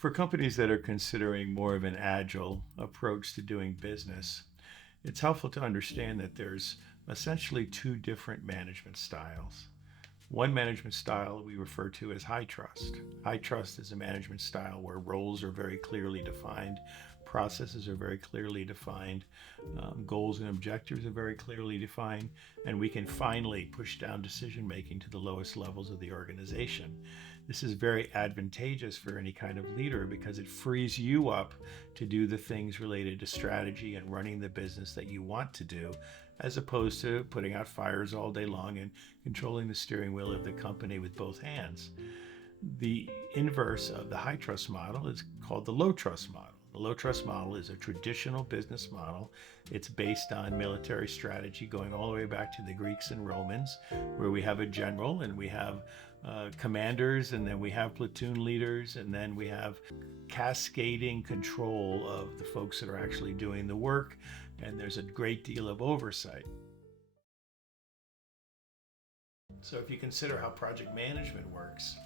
For companies that are considering more of an agile approach to doing business, it's helpful to understand that there's essentially two different management styles. One management style we refer to as high trust. High trust is a management style where roles are very clearly defined, processes are very clearly defined, goals and objectives are very clearly defined, and we can finally push down decision making to the lowest levels of the organization. This is very advantageous for any kind of leader because it frees you up to do the things related to strategy and running the business that you want to do, as opposed to putting out fires all day long and controlling the steering wheel of the company with both hands. The inverse of the high trust model is called the low trust model. The low trust model is a traditional business model. It's based on military strategy going all the way back to the Greeks and Romans, where we have a general and we have commanders, and then we have platoon leaders, and then we have cascading control of the folks that are actually doing the work, and there's a great deal of oversight. So if you consider how project management works,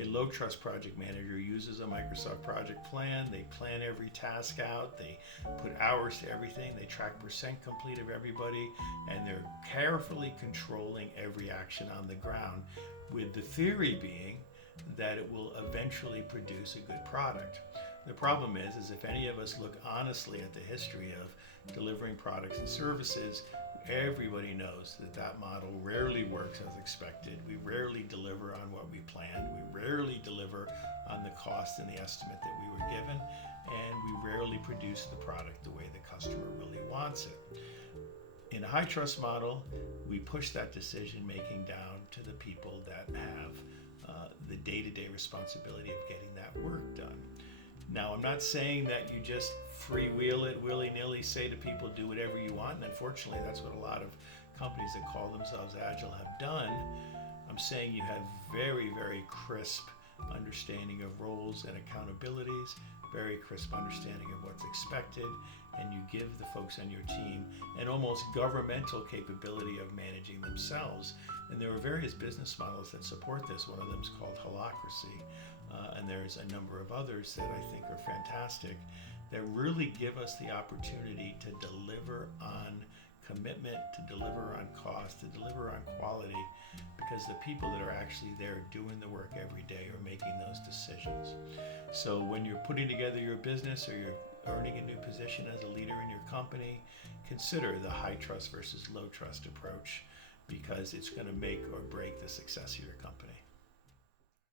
a low trust project manager uses a Microsoft project plan. They plan every task out, they put hours to everything, they track percent complete of everybody, and they're carefully controlling every action on the ground, with the theory being that it will eventually produce a good product. The problem is if any of us look honestly at the history of delivering products and services, everybody knows that that model rarely works as expected. We rarely deliver on what we planned. We rarely deliver on the cost and the estimate that we were given, and we rarely produce the product the way the customer really wants it. In a high trust model, we push that decision making down to the people that have the day-to-day responsibility of getting that work done. Now, I'm not saying that you just freewheel it, willy-nilly, say to people, do whatever you want, and unfortunately that's what a lot of companies that call themselves Agile have done. I'm saying you have very, very crisp understanding of roles and accountabilities, very crisp understanding of what's expected, and you give the folks on your team an almost governmental capability of managing themselves. And there are various business models that support this. One of them is called holacracy, and there's a number of others that I think are fantastic, that really give us the opportunity to deliver on commitment, to deliver on cost, to deliver on quality, because the people that are actually there doing the work every day are making those decisions. So when you're putting together your business or you're earning a new position as a leader in your company, consider the high trust versus low trust approach, because it's going to make or break the success of your company.